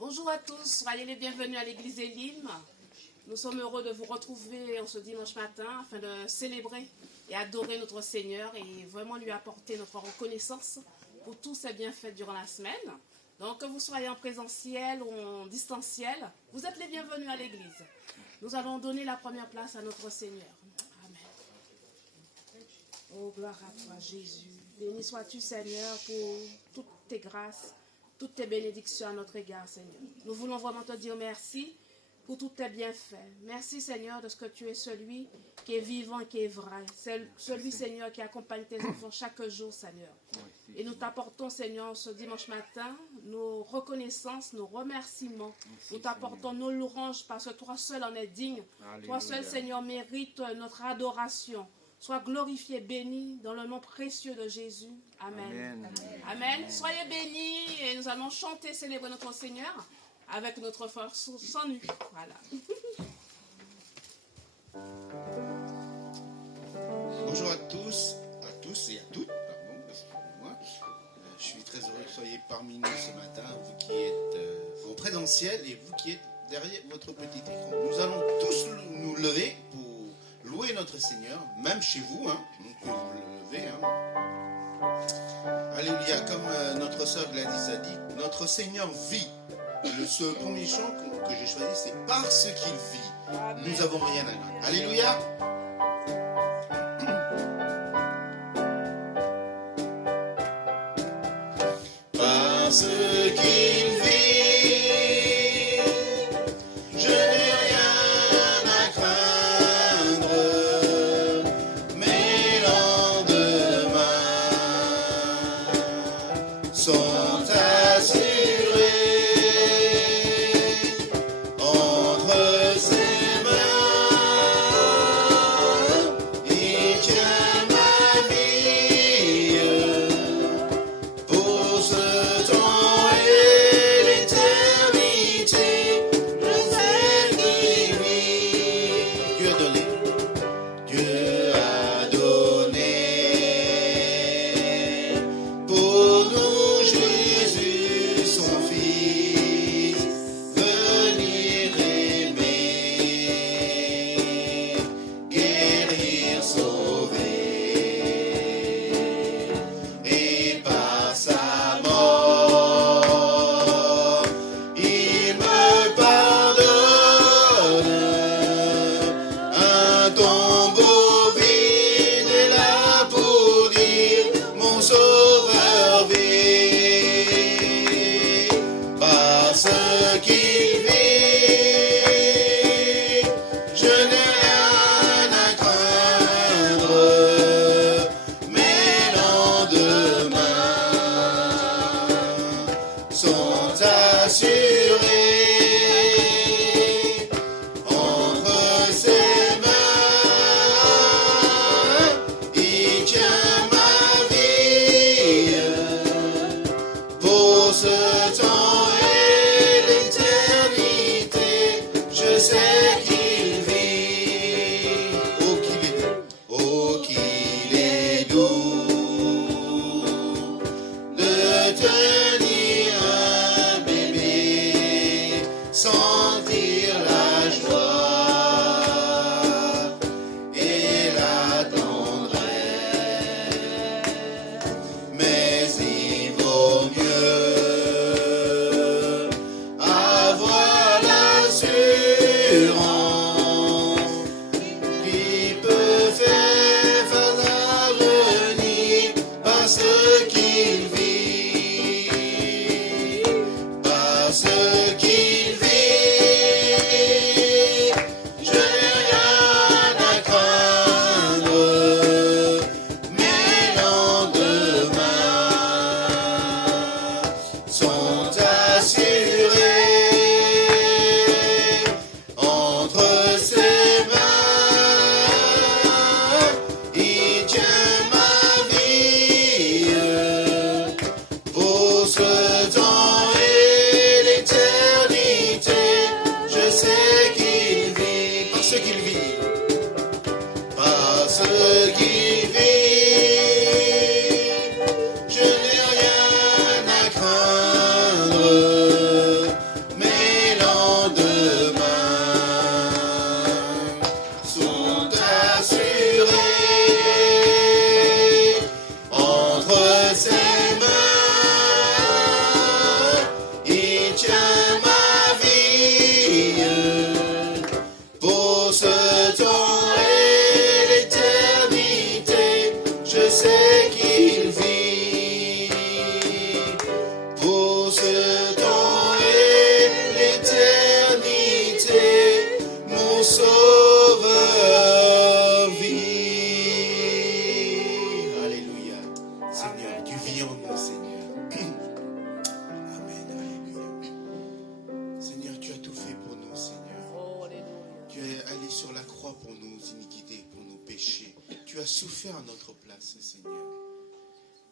Bonjour à tous, soyez les bienvenus à l'église Elim. Nous sommes heureux de vous retrouver en ce dimanche matin afin de célébrer et adorer notre Seigneur et vraiment lui apporter notre reconnaissance pour tous ses bienfaits durant la semaine. Donc que vous soyez en présentiel ou en distanciel, vous êtes les bienvenus à l'église. Nous allons donner la première place à notre Seigneur. Amen. Oh, gloire à toi Jésus. Béni sois-tu Seigneur pour toutes tes grâces, toutes tes bénédictions à notre égard, Seigneur. Nous voulons vraiment te dire merci pour tous tes bienfaits. Merci, Seigneur, de ce que tu es celui qui est vivant et qui est vrai. C'est celui, Seigneur, qui accompagne tes enfants chaque jour, Seigneur. Et nous t'apportons, Seigneur, ce dimanche matin, nos reconnaissances, nos remerciements. Nous t'apportons nos louanges parce que toi seul en es digne. Alléluia. Toi seul, Seigneur, mérite notre adoration. Sois glorifié, béni dans le nom précieux de Jésus. Amen. Amen. Amen. Soyez bénis et nous allons chanter, célébrer notre Seigneur avec notre force sans nu. Voilà. Bonjour à tous et à toutes. Pardon, excusez-moi. Je suis très heureux que vous soyez parmi nous ce matin, vous qui êtes en présentiel et vous qui êtes derrière votre petit écran. Nous allons tous nous lever pour louer notre Seigneur, même chez vous, hein, donc vous le levez. Hein. Alléluia, comme notre sœur Gladys a dit, notre Seigneur vit. Ce premier chant que j'ai choisi, c'est parce qu'il vit. Amen. Nous n'avons rien à dire. Alléluia. Parce qu'il vit, je n'ai rien à craindre, mes lendemains sont assurés. Entre ses mains, il tient ma vie. Pour ce temps et l'éternité, je sais qu'il vit. Dieu a donné, Dieu a donné pour nous Jésus son Fils, venir aimer, guérir, sauver. Et par sa mort, il me pardonne. Un tombeau vide est là pour dire mon sauveur vit. Parce qu'il vit, je n'ai rien à craindre, mes lendemains sont assurés. Entre ses mains, il tient ma vie. Pour ce temps et l'éternité, je sais qu'il vit. Oh qu'il est doux de tenir un bébé, sentir la joie et la tendresse. Mais il vaut mieux avoir l'assurance qui peut faire face à l'avenir parce qu'il vit. Parce qu'il vit, je n'ai rien à craindre, mes lendemains sont assurés. Entre ses mains, il tient ma vie. Pour ce temps et l'éternité, as souffert à notre place, Seigneur.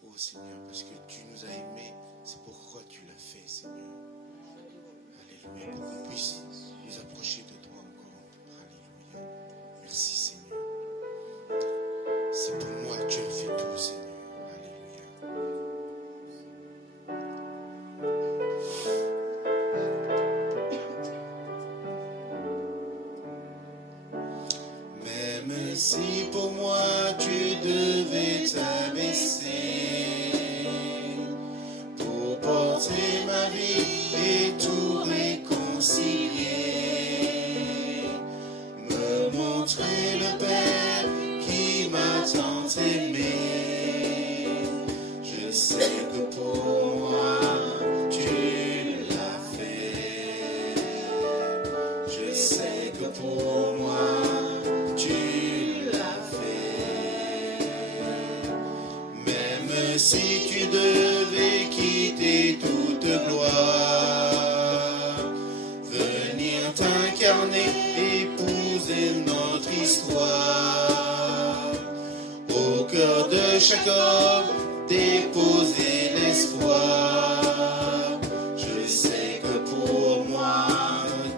Oh Seigneur, parce que tu nous as aimés, c'est pourquoi tu l'as fait, Seigneur. Alléluia, pour qu'on puisse nous approcher de toi encore. Alléluia. Merci, Seigneur. C'est pour moi que tu as fait tout, Seigneur. Même si pour moi tu devais t'abaisser pour porter ma vie et tout réconcilier, me montrer le Père qui m'a tant aimé, je sais que pour moi tu l'as fait, je sais que pour moi si tu devais quitter toute gloire, venir t'incarner, épouser notre histoire, au cœur de chaque homme, déposer l'espoir. Je sais que pour moi,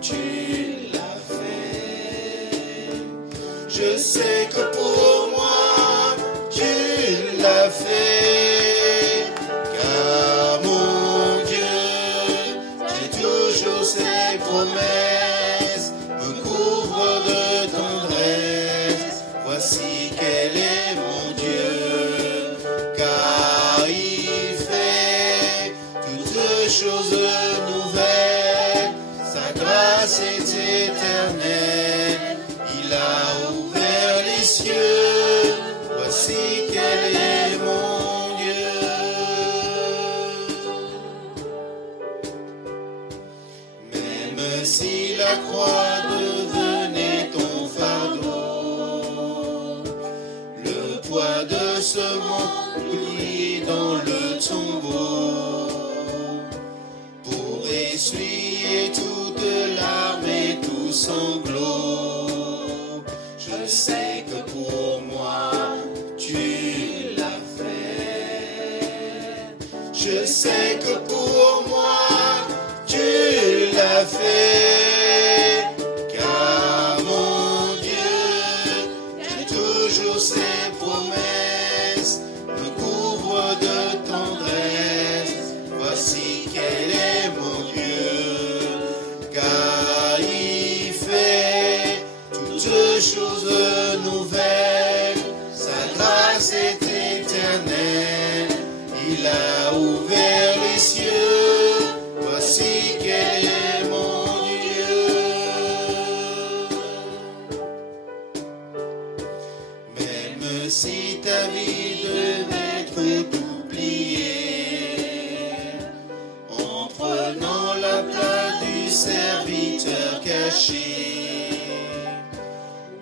tu l'as fait. Je sais que pour moi, tu l'as fait. Ses promesses me couvrent de tendresse. Voici quel est mon Dieu, car il fait toutes choses nouvelles. Sa grâce est éternelle. Il a ouvert les cieux. Voici quel est mon Dieu. Si la croix devenait ton fardeau, le poids de ce monde oublié dans le tombeau, pour essuyer toute larme et tout sanglot, je sais que pour moi tu l'as fait. Je sais que pour moi tu l'as fait, car mon Dieu, j'ai toujours ses promesses, me couvre de tendresse. Voici quel est mon Dieu, car il fait toutes choses nouvelles. Sa grâce est éternelle, il a ouvert les cieux. Voici quel est mon Dieu. Même si ta vie devait être oubliée, en prenant la place du serviteur caché,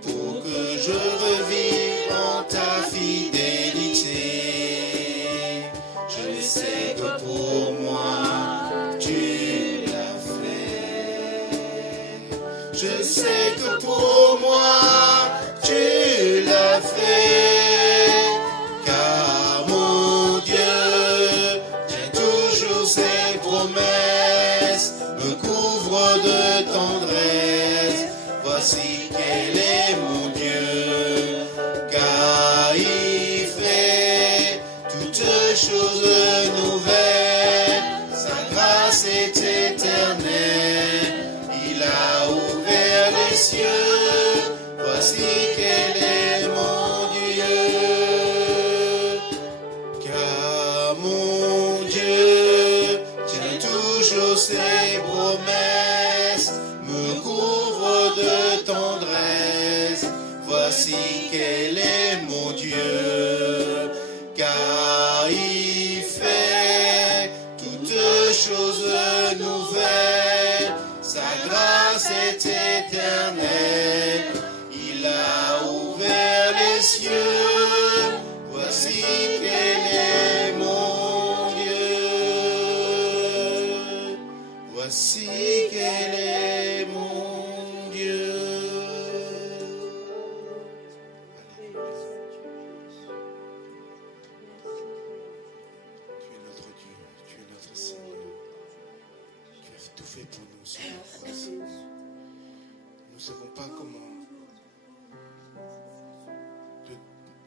pour que je revive en ta fidélité, je sais que pour moi tu l'as fait. Je sais que pour moi tu l'as fait, car mon Dieu tient toujours ses promesses, me couvre de tendresse. Voici quel est mon Dieu, car il fait toutes choses nouvelles. Sa grâce est éternelle, il a ouvert les cieux. Voici quel est mon Dieu, car mon Dieu tient toujours ses promesses, me couvre de tendresse. Voici quel est mon Dieu, car il fait toutes choses nouvelles. Sa grâce est éternelle, il a ouvert les cieux. Voici quel est mon Dieu, voici quel est mon Dieu. pour nous sur la croix, Seigneur. Nous ne savons pas comment te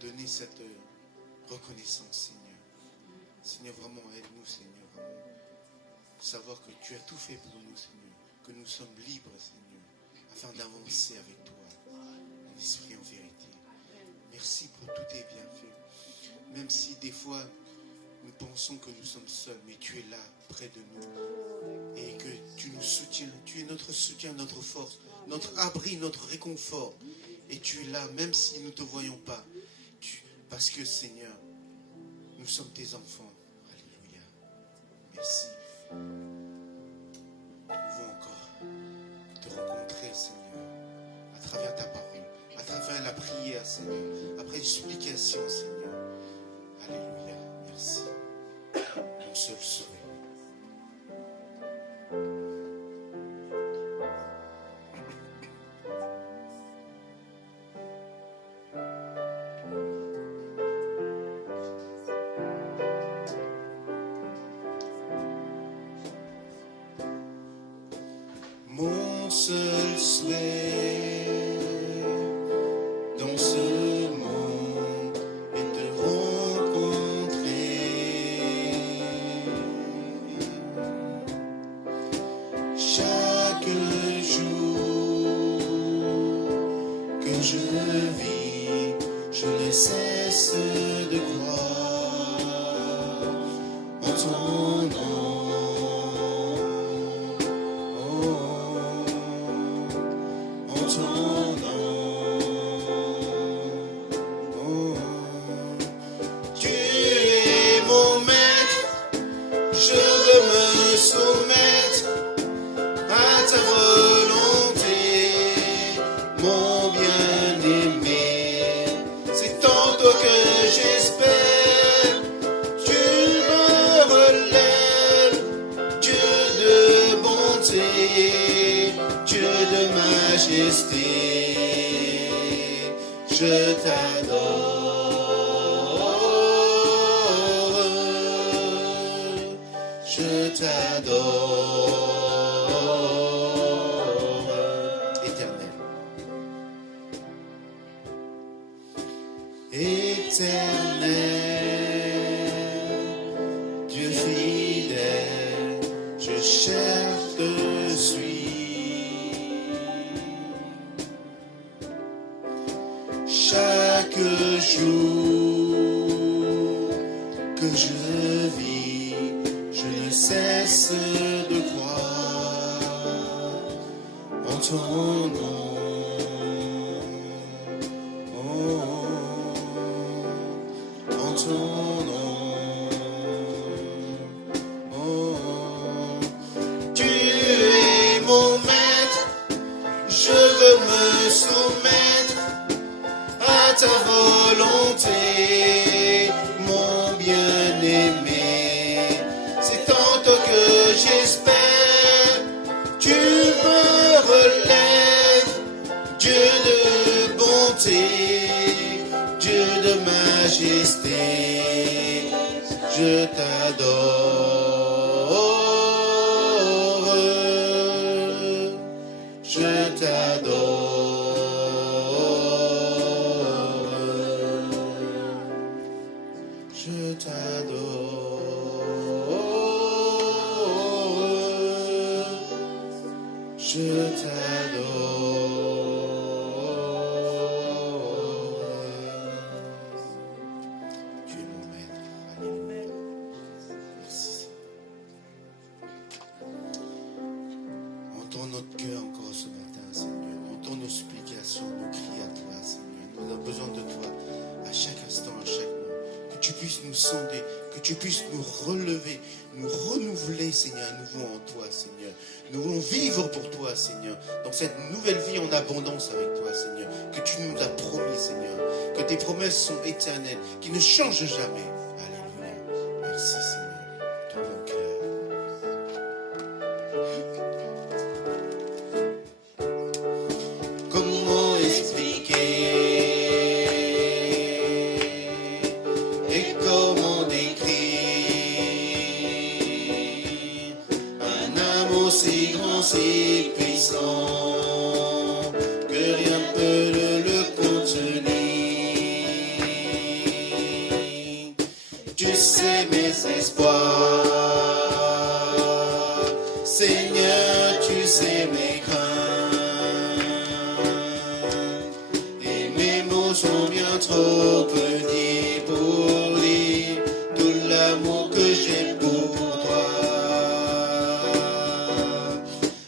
donner cette reconnaissance, Seigneur. Seigneur, vraiment aide-nous, Seigneur, vraiment. Savoir que tu as tout fait pour nous, Seigneur. Que nous sommes libres, Seigneur, afin d'avancer avec toi, en esprit, en vérité. Merci pour tous tes bienfaits. Même si des fois, nous pensons que nous sommes seuls, mais tu es là, près de nous. Et que tu nous soutiens. Tu es notre soutien, notre force, notre abri, notre réconfort. Et tu es là, même si nous ne te voyons pas. Parce que, Seigneur, nous sommes tes enfants. Alléluia. Merci. Nous pouvons encore te rencontrer, Seigneur, à travers ta parole, à travers la prière, Seigneur, après une supplication, Seigneur. Alléluia. Merci. Mon seul souhait. Mon seul souhait dans ce monde est de rencontrer chaque jour que je vis, je ne cesse de croire en ton nom. Je t'adore, je t'adore, Éternel. Éternel, Dieu fidèle, je cherche, te suis. Chaque jour que je vis, je ne cesse de croire en ton nom. En ton nom. Tu es mon maître, je veux me soumettre à ta volonté, mon bien-aimé. C'est en toi que j'espère, tu me relèves, Dieu de bonté, Dieu de majesté, je t'adore, je t'adore. Je t'adore, je t'adore. Tu es mon maître. Alléluia. Merci. Entends notre cœur encore ce matin, Seigneur. Entends nos supplications, nos cris à toi, Seigneur. Nous avons besoin de toi à chaque instant, à chaque moment. Que tu puisses nous sonder, que tu puisses nous relever, nous renouveler, Seigneur, à nouveau en toi, Seigneur. Nous voulons vivre pour toi, Seigneur, dans cette nouvelle vie en abondance avec toi, Seigneur, que tu nous as promis, Seigneur, que tes promesses sont éternelles, qui ne changent jamais. Alléluia. Merci, Seigneur, de mon cœur. Comment expliquer et comment décrire un amour si grand? si puissant que rien ne peut le contenir. Tu sais mes espoirs, Seigneur, tu sais mes craintes, et mes mots sont bien trop petits pour dire tout l'amour que j'ai pour toi.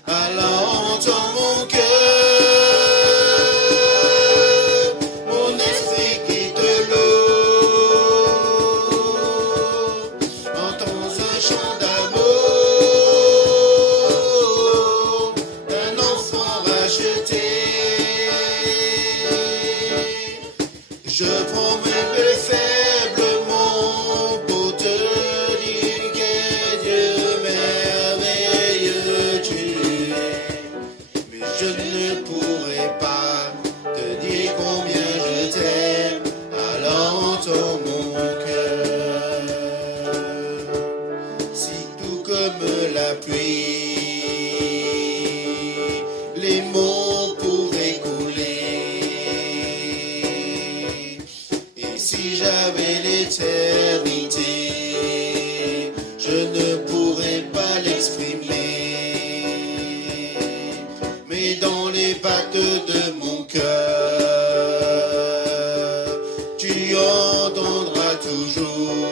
Alors entends mon cœur, mon esprit qui te loue, entends un chant d'amour d'un enfant racheté. Je prends même le faible mon pour te dire qu'est Dieu merveilleux tu es. Mais je ne pourrai pas te dire combien je t'aime, alors entends mon cœur. Si tout comme la pluie, les mots pouvaient couler, et si j'avais l'éternité, je ne pourrais pas l'exprimer. Mais dans les pattes de mon cœur, tu entendras toujours.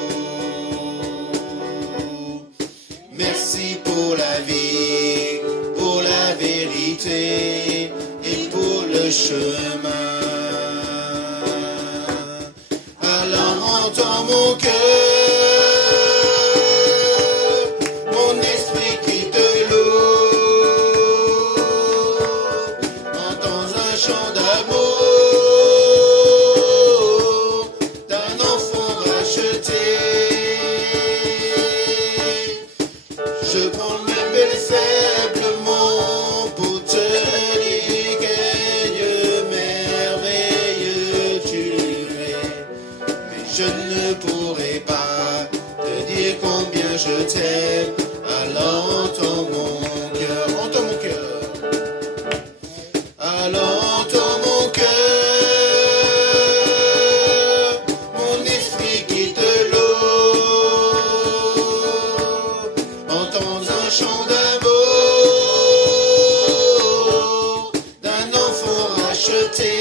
Merci pour la vie, pour la vérité et pour le chemin. Alors entends mon cœur, mon esprit qui te loue, entends un chant d'amour d'un enfant racheté. Je prends mes belles faibles mots pour te dire qu'est Dieu merveilleux tu es. Mais je ne pourrai pas te dire combien je t'aime, alors entends mon cœur, entends mon cœur. Alors entends mon cœur, mon esprit qui te loue, entends un chant d'amour d'un enfant racheté.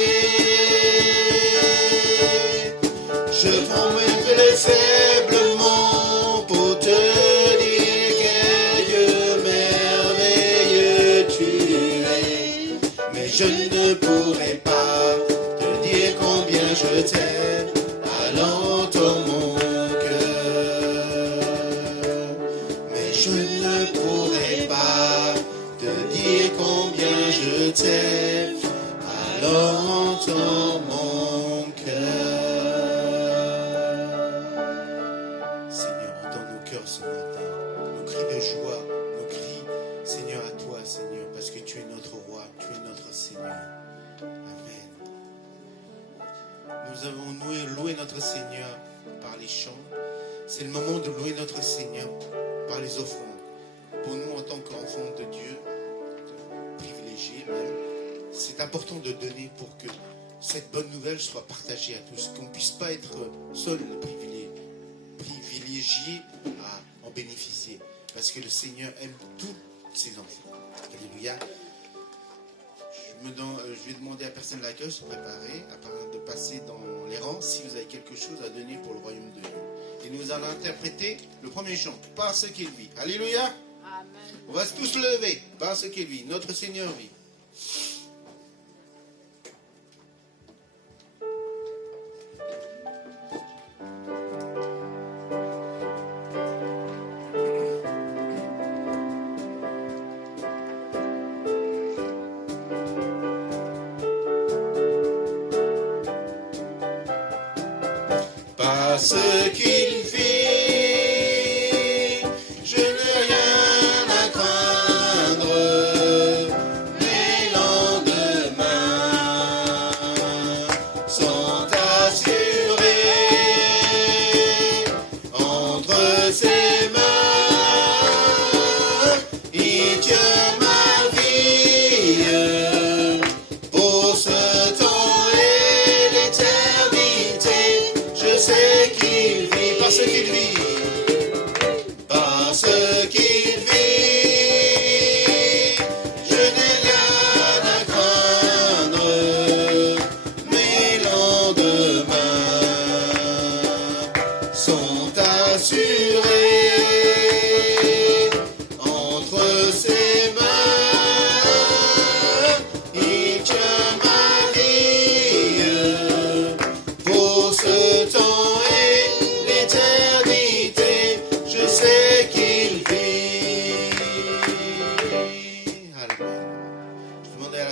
Je prends même les faibles mots pour te dire qu'est Dieu merveilleux tu es. Mais je ne pourrai pas te dire combien je t'aime, alors entends mon cœur. Mais je ne pourrai pas te dire combien je t'aime, alors entends mon cœur. Seigneur, entends nos cœurs ce matin, nos cris de joie, nos cris, Seigneur, à toi, Seigneur, parce que tu es notre roi, tu es notre Seigneur. Amen. Nous avons loué notre Seigneur par les chants. C'est le moment de louer notre Seigneur par les offrandes. Pour nous, en tant qu'enfants de Dieu, privilégiés même, c'est important de donner pour que cette bonne nouvelle soit partagée à tous, qu'on ne puisse pas être seul privilégié à en bénéficier, parce que le Seigneur aime tous ses enfants. Alléluia. Je vais demander à personne de l'accueil de se préparer, de passer dans les rangs, si vous avez quelque chose à donner pour le royaume de Dieu. Et nous allons interpréter le premier chant, parce qu'il vit. Alléluia. Amen. On va tous lever, parce qu'il vit. Notre Seigneur vit. Parce qu'il vit, je n'ai rien à craindre, les lendemains sont assurés entre ses mains. Il tient ma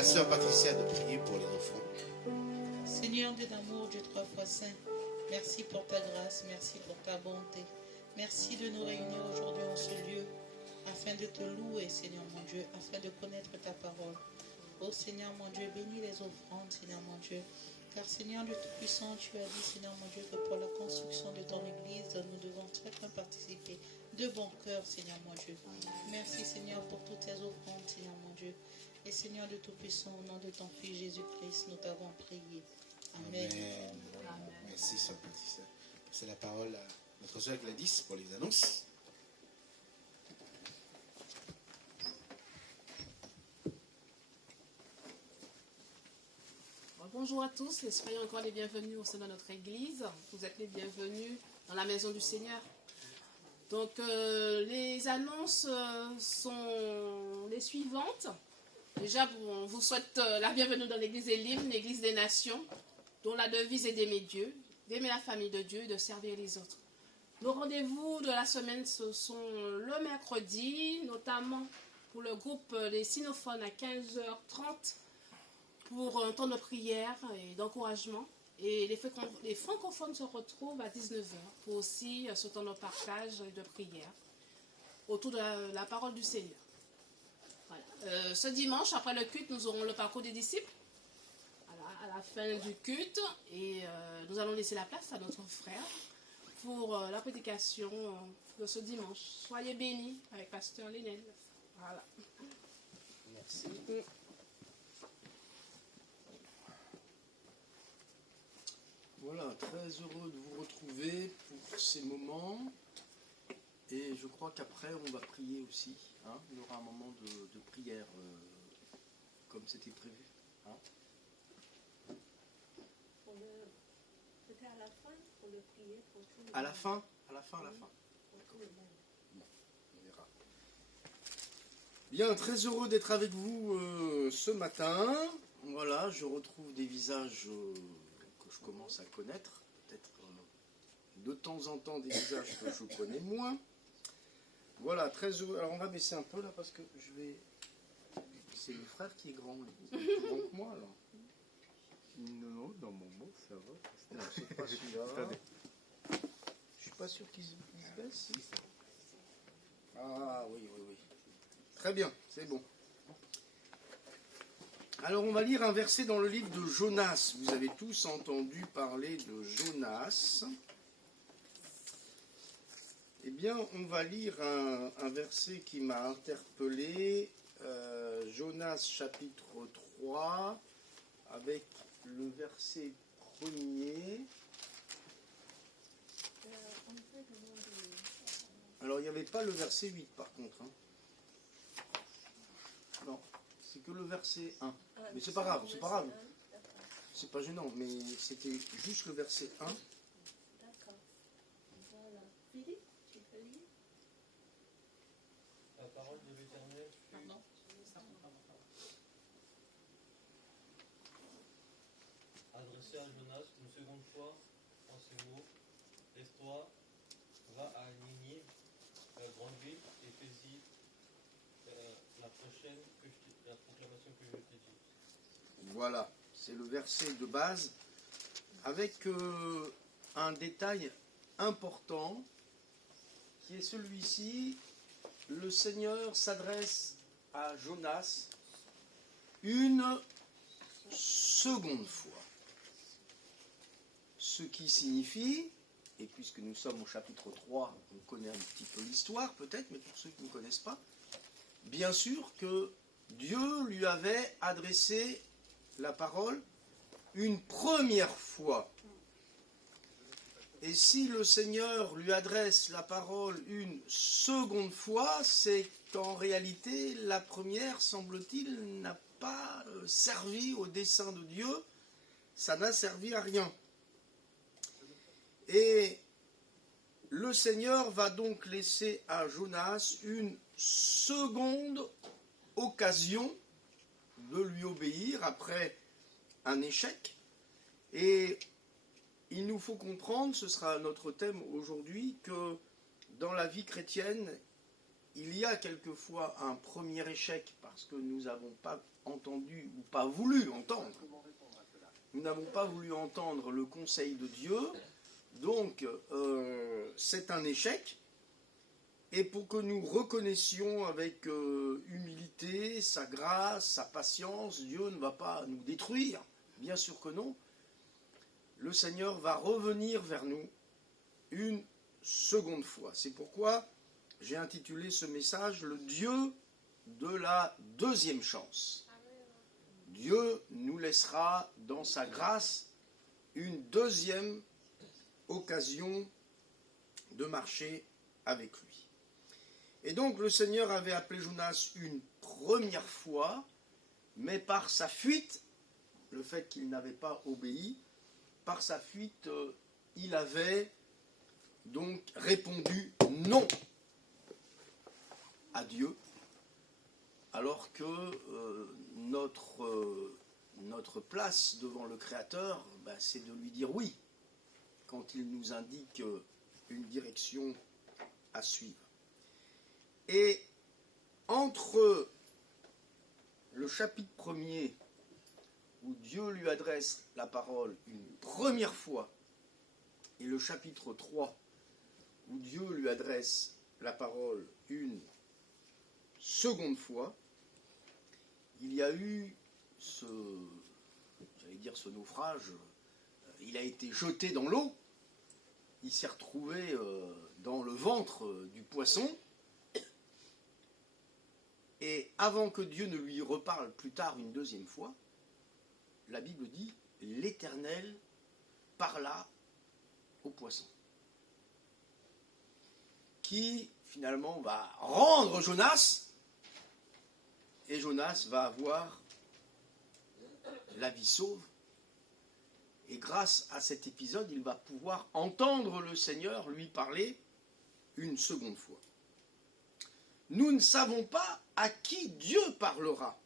sœur Patricia de prier pour les offrandes. Seigneur Dieu d'amour, Dieu trois fois saint, merci pour ta grâce, merci pour ta bonté. Merci de nous réunir aujourd'hui en ce lieu afin de te louer, Seigneur mon Dieu, afin de connaître ta parole. Ô Seigneur mon Dieu, bénis les offrandes, Seigneur mon Dieu. Car Seigneur Dieu Tout-Puissant, tu as dit, Seigneur mon Dieu, que pour la construction de ton Église, nous devons chacun participer de bon cœur, Seigneur mon Dieu. Merci Seigneur pour toutes tes offrandes, Seigneur mon Dieu. Et Seigneur de Tout-Puissant, au nom de ton Fils Jésus-Christ, nous t'avons prié. Amen. Amen. Merci, sœur Patricia. C'est la parole à notre sœur Gladys pour les annonces. Bonjour à tous et soyez encore les bienvenus au sein de notre église. Vous êtes les bienvenus dans la maison du Seigneur. Donc les annonces sont les suivantes. Déjà, on vous souhaite la bienvenue dans l'église Elim, l'église des nations, dont la devise est d'aimer Dieu, d'aimer la famille de Dieu et de servir les autres. Nos rendez-vous de la semaine, ce sont le mercredi, notamment pour le groupe des sinophones à 15h30 pour un temps de prière et d'encouragement. Et les francophones se retrouvent à 19h pour aussi ce temps de partage et de prière autour de la parole du Seigneur. Voilà. Ce dimanche, après le culte, nous aurons le parcours des disciples à la fin du culte et nous allons laisser la place à notre frère pour la prédication de ce dimanche. Soyez bénis avec Pasteur Linel. Voilà. Merci. Voilà, très heureux de vous retrouver pour ces moments. Et je crois qu'après, on va prier aussi. Hein. Il y aura un moment de prière comme c'était prévu. Hein. C'était à la fin pour le prier pour tout le monde. À la fin. Pour tout le monde. Bon, on verra. Bien, très heureux d'être avec vous ce matin. Voilà, je retrouve des visages que je commence à connaître. Peut-être de temps en temps des visages que je connais moins. Voilà, très heureux. Alors on va baisser un peu là parce que je vais... C'est le frère qui est grand. Il est plus grand que moi alors. Non, dans mon mot, ça va. Non, c'est pas celui-là. Je suis pas sûr qu'il se baisse. Ah oui. Très bien, c'est bon. Alors on va lire un verset dans le livre de Jonas. Vous avez tous entendu parler de Jonas. Eh bien, on va lire un verset qui m'a interpellé. Jonas chapitre 3 avec le verset 1er. Alors il n'y avait pas le verset 8 par contre. Hein. Non, c'est que le verset 1. Mais c'est pas grave, c'est pas grave. C'est pas gênant, mais c'était juste le verset 1. D'accord. Voilà. Philippe, tu peux lire? La parole de l'Éternel fut adressée à Jonas une seconde fois en ces mots. Lève-toi, va à Ninive, la grande ville, et fais-y la proclamation que je t'ai dit. Voilà, c'est le verset de base avec un détail important qui est celui-ci. Le Seigneur s'adresse à Jonas une seconde fois. Ce qui signifie, et puisque nous sommes au chapitre 3, on connaît un petit peu l'histoire peut-être, mais pour ceux qui ne connaissent pas, bien sûr que Dieu lui avait adressé la parole une première fois. Et si le Seigneur lui adresse la parole une seconde fois, c'est qu'en réalité, la première, semble-t-il, n'a pas servi au dessein de Dieu. Ça n'a servi à rien. Et le Seigneur va donc laisser à Jonas une seconde occasion de lui obéir après un échec. Et il nous faut comprendre, ce sera notre thème aujourd'hui, que dans la vie chrétienne, il y a quelquefois un premier échec parce que nous n'avons pas entendu ou pas voulu entendre. Nous n'avons pas voulu entendre le conseil de Dieu, donc c'est un échec. Et pour que nous reconnaissions avec humilité sa grâce, sa patience, Dieu ne va pas nous détruire, bien sûr que non. Le Seigneur va revenir vers nous une seconde fois. C'est pourquoi j'ai intitulé ce message « Le Dieu de la deuxième chance ». Dieu nous laissera dans sa grâce une deuxième occasion de marcher avec lui. Et donc le Seigneur avait appelé Jonas une première fois, mais par sa fuite, le fait qu'il n'avait pas obéi, par sa fuite, il avait donc répondu non à Dieu, alors que notre place devant le Créateur, c'est de lui dire oui, quand il nous indique une direction à suivre. Et entre le chapitre 1er, où Dieu lui adresse la parole une première fois, et le chapitre 3, où Dieu lui adresse la parole une seconde fois, il y a eu ce naufrage. Il a été jeté dans l'eau, il s'est retrouvé dans le ventre du poisson, et avant que Dieu ne lui reparle plus tard une deuxième fois, la Bible dit « l'Éternel parla au poisson », qui finalement va rendre Jonas, et Jonas va avoir la vie sauve. Et grâce à cet épisode, il va pouvoir entendre le Seigneur lui parler une seconde fois. Nous ne savons pas à qui Dieu parlera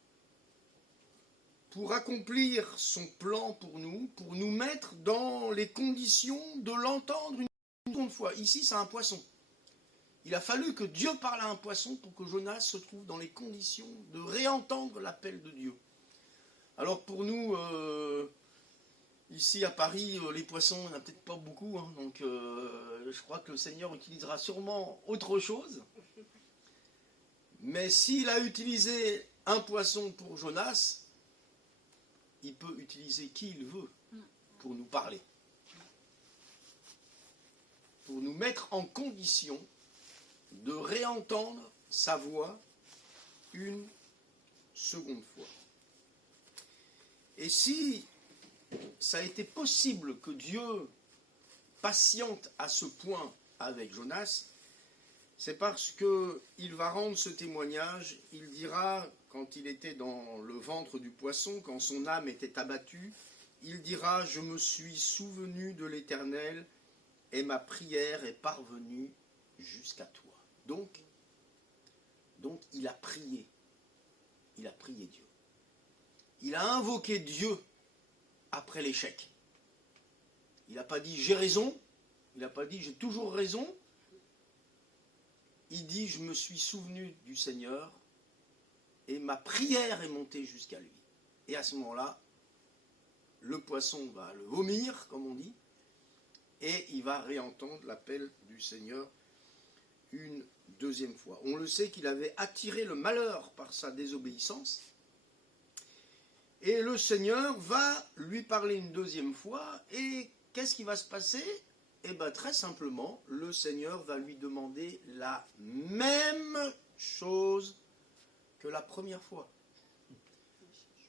pour accomplir son plan pour nous mettre dans les conditions de l'entendre une seconde fois. Ici, c'est un poisson. Il a fallu que Dieu parle à un poisson pour que Jonas se trouve dans les conditions de réentendre l'appel de Dieu. Alors pour nous, ici à Paris, les poissons, il n'y en a peut-être pas beaucoup, hein, donc je crois que le Seigneur utilisera sûrement autre chose. Mais s'il a utilisé un poisson pour Jonas, il peut utiliser qui il veut pour nous parler. Pour nous mettre en condition de réentendre sa voix une seconde fois. Et si ça a été possible que Dieu patiente à ce point avec Jonas, c'est parce qu'il va rendre ce témoignage. Il dira, quand il était dans le ventre du poisson, quand son âme était abattue, il dira « Je me suis souvenu de l'Éternel et ma prière est parvenue jusqu'à toi. » Donc il a prié. Il a prié Dieu. Il a invoqué Dieu après l'échec. Il n'a pas dit « j'ai raison », il n'a pas dit « j'ai toujours raison ». Il dit « je me suis souvenu du Seigneur et ma prière est montée jusqu'à lui ». Et à ce moment-là, le poisson va le vomir, comme on dit, et il va réentendre l'appel du Seigneur une deuxième fois. On le sait qu'il avait attiré le malheur par sa désobéissance, et le Seigneur va lui parler une deuxième fois, et qu'est-ce qui va se passer ? Eh bien, très simplement, le Seigneur va lui demander la même chose que la première fois.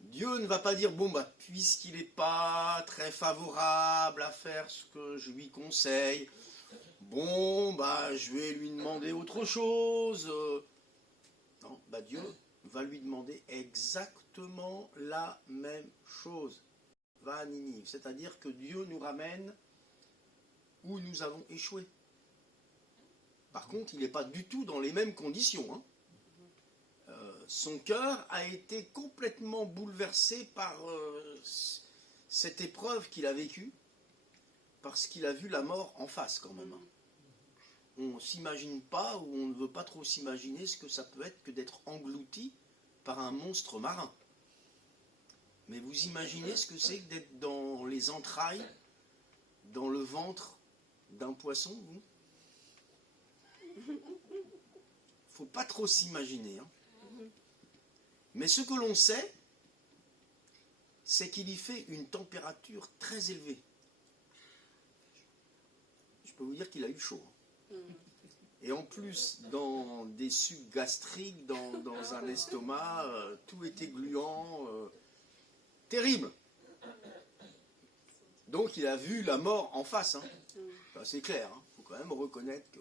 Dieu ne va pas dire, bon, puisqu'il n'est pas très favorable à faire ce que je lui conseille, bon, je vais lui demander autre chose. Non, Dieu va lui demander exactement la même chose. Va à Ninive, c'est-à-dire que Dieu nous ramène où nous avons échoué. Par contre, il n'est pas du tout dans les mêmes conditions. Son cœur a été complètement bouleversé par cette épreuve qu'il a vécue, parce qu'il a vu la mort en face quand même. on s'imagine pas ou on ne veut pas trop s'imaginer ce que ça peut être que d'être englouti par un monstre marin. Mais vous imaginez ce que c'est que d'être dans les entrailles, dans le ventre d'un poisson, vous? Faut pas trop s'imaginer. Hein. Mais ce que l'on sait, c'est qu'il y fait une température très élevée. Je peux vous dire qu'il a eu chaud. Hein. Et en plus, dans des sucs gastriques, dans un estomac, tout était gluant, terrible. Donc il a vu la mort en face. Hein. Enfin, c'est clair, il faut quand même reconnaître que...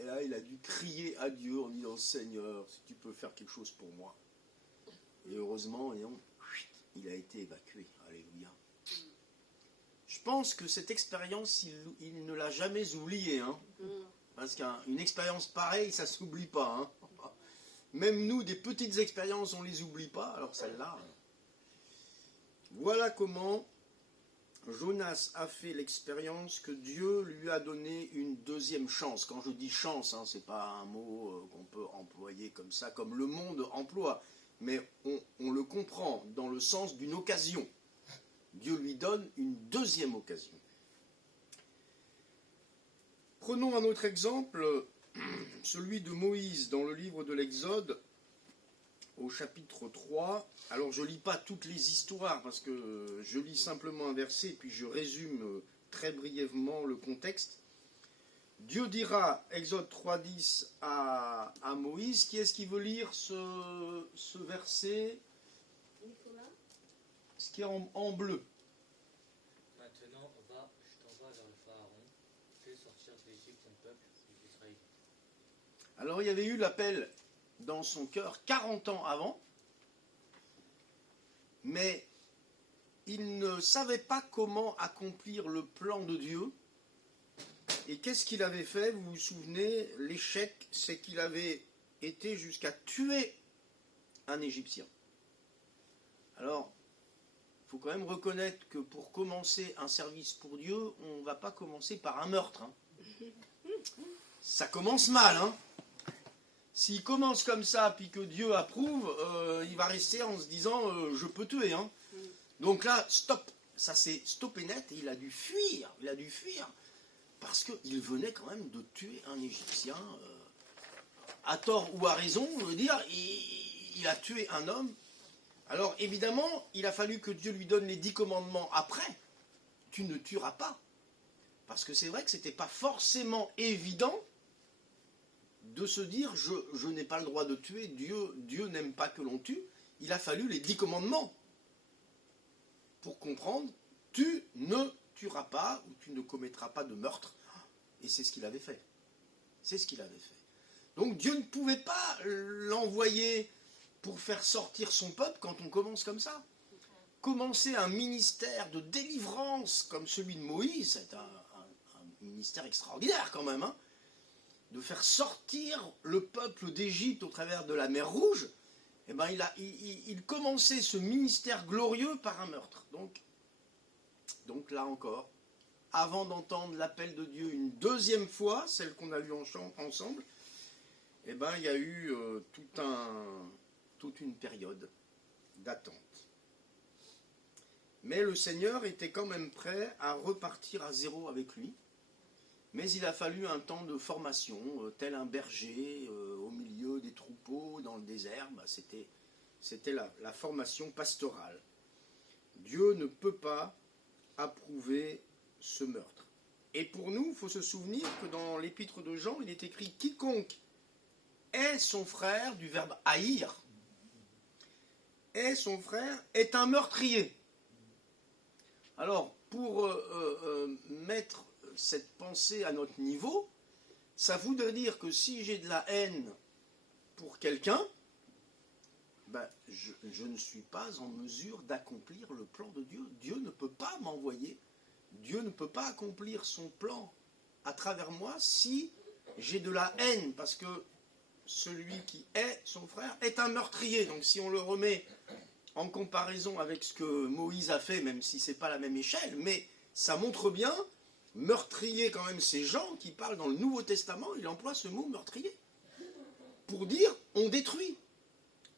Et là, il a dû crier à Dieu en disant « Seigneur, si tu peux faire quelque chose pour moi ». Et heureusement, il a été évacué. Alléluia. Je pense que cette expérience, il ne l'a jamais oubliée. Hein. Parce qu'une expérience pareille, ça ne s'oublie pas. Hein. Même nous, des petites expériences, on ne les oublie pas. Alors celle-là... Voilà comment Jonas a fait l'expérience que Dieu lui a donné une deuxième chance. Quand je dis chance, hein, ce n'est pas un mot qu'on peut employer comme ça, comme le monde emploie, mais on le comprend dans le sens d'une occasion. Dieu lui donne une deuxième occasion. Prenons un autre exemple, celui de Moïse dans le livre de l'Exode, au chapitre 3. Alors je ne lis pas toutes les histoires parce que je lis simplement un verset puis je résume très brièvement le contexte. Dieu dira, Exode 3.10 à Moïse, qui est-ce qui veut lire ce verset? Nicolas, Ce qui est en bleu. Maintenant, va, je t'envoie vers le Pharaon, fais sortir d'Égypte ton peuple, les Israélites. Alors il y avait eu l'appel dans son cœur 40 ans avant, mais il ne savait pas comment accomplir le plan de Dieu. Et qu'est-ce qu'il avait fait? Vous vous souvenez, l'échec, c'est qu'il avait été jusqu'à tuer un Égyptien. Alors, il faut quand même reconnaître que pour commencer un service pour Dieu, on ne va pas commencer par un meurtre. Hein. Ça commence mal, hein. S'il commence comme ça, puis que Dieu approuve, il va rester en se disant je peux tuer. Hein. Donc là, stop. Ça s'est stoppé net et il a dû fuir. Il a dû fuir parce qu'il venait quand même de tuer un Égyptien. À tort ou à raison, on veut dire, il a tué un homme. Alors évidemment, il a fallu que Dieu lui donne les 10 commandements après. Tu ne tueras pas. Parce que c'est vrai que ce n'était pas forcément évident de se dire je n'ai pas le droit de tuer, Dieu n'aime pas que l'on tue. Il a fallu les 10 commandements pour comprendre tu ne tueras pas ou tu ne commettras pas de meurtre. Et c'est ce qu'il avait fait. C'est ce qu'il avait fait. Donc Dieu ne pouvait pas l'envoyer pour faire sortir son peuple quand on commence comme ça. Commencer un ministère de délivrance comme celui de Moïse, c'est un ministère extraordinaire quand même, hein, de faire sortir le peuple d'Égypte au travers de la mer Rouge, eh ben il commençait ce ministère glorieux par un meurtre. Donc là encore, avant d'entendre l'appel de Dieu une deuxième fois, celle qu'on a lue ensemble, eh ben il y a eu toute une période d'attente. Mais le Seigneur était quand même prêt à repartir à zéro avec lui. Mais il a fallu un temps de formation, tel un berger au milieu des troupeaux dans le désert. C'était la formation pastorale. Dieu ne peut pas approuver ce meurtre. Et pour nous, il faut se souvenir que dans l'épître de Jean, il est écrit « Quiconque est son frère » du verbe « haïr » est son frère, est un meurtrier. Alors, pour mettre cette pensée à notre niveau, ça voudrait dire que si j'ai de la haine pour quelqu'un, ben, je ne suis pas en mesure d'accomplir le plan de Dieu. Dieu ne peut pas m'envoyer, Dieu ne peut pas accomplir son plan à travers moi si j'ai de la haine, parce que celui qui est son frère est un meurtrier. Donc si on le remet en comparaison avec ce que Moïse a fait, même si ce n'est pas la même échelle, mais ça montre bien Meurtrier, quand même, ces gens qui parlent dans le Nouveau Testament, il emploie ce mot meurtrier. Pour dire, on détruit,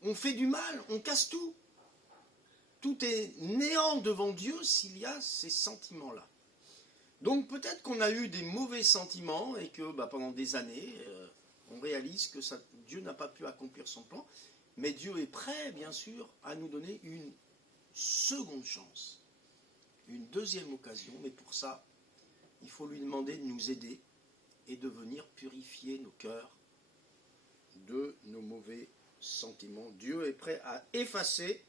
on fait du mal, on casse tout. Tout est néant devant Dieu s'il y a ces sentiments-là. Donc peut-être qu'on a eu des mauvais sentiments et que pendant des années, on réalise que Dieu n'a pas pu accomplir son plan. Mais Dieu est prêt, bien sûr, à nous donner une seconde chance, une deuxième occasion. Mais pour ça, il faut lui demander de nous aider et de venir purifier nos cœurs de nos mauvais sentiments. Dieu est prêt à effacer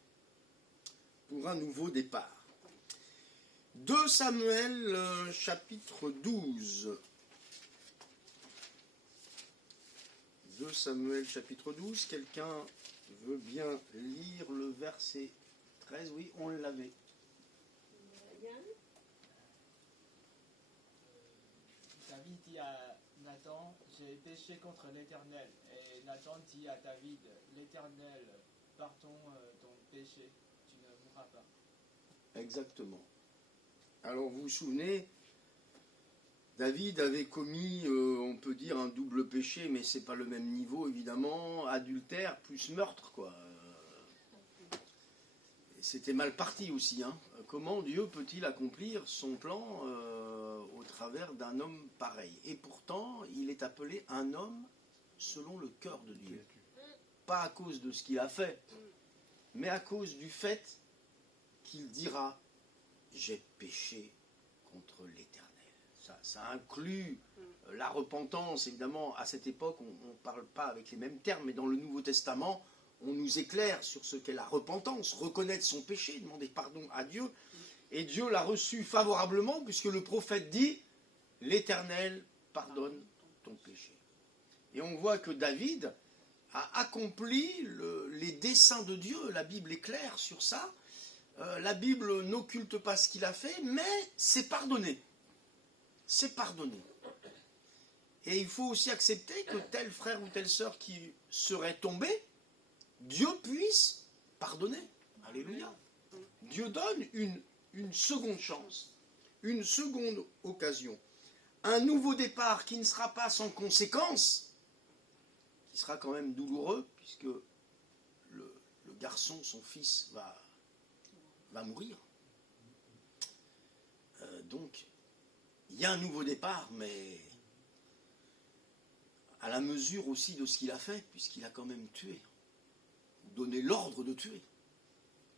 pour un nouveau départ. 2 Samuel chapitre 12. 2 Samuel chapitre 12. Quelqu'un veut bien lire le verset 13? Oui, on l'avait. David dit à Nathan, j'ai péché contre l'Éternel. Et Nathan dit à David, l'Éternel, pardon ton péché, tu ne mourras pas. Exactement. Alors vous vous souvenez, David avait commis, on peut dire, un double péché, mais c'est pas le même niveau, évidemment, adultère plus meurtre, quoi. C'était mal parti aussi, hein. Comment Dieu peut-il accomplir son plan au travers d'un homme pareil? Et pourtant, il est appelé un homme selon le cœur de Dieu. Pas à cause de ce qu'il a fait, mais à cause du fait qu'il dira « j'ai péché contre l'Éternel ». Ça inclut la repentance, évidemment, à cette époque, on ne parle pas avec les mêmes termes, mais dans le Nouveau Testament, on nous éclaire sur ce qu'est la repentance, reconnaître son péché, demander pardon à Dieu. Et Dieu l'a reçu favorablement, puisque le prophète dit « l'Éternel pardonne ton péché ». Et on voit que David a accompli les desseins de Dieu, la Bible est claire sur ça. La Bible n'occulte pas ce qu'il a fait, mais c'est pardonné. C'est pardonné. Et il faut aussi accepter que tel frère ou telle sœur qui serait tombé, Dieu puisse pardonner. Alléluia. Dieu donne une seconde chance, une seconde occasion. Un nouveau départ qui ne sera pas sans conséquence, qui sera quand même douloureux, puisque le garçon, son fils, va mourir. Donc, il y a un nouveau départ, mais à la mesure aussi de ce qu'il a fait, puisqu'il a quand même tué, donné l'ordre de tuer.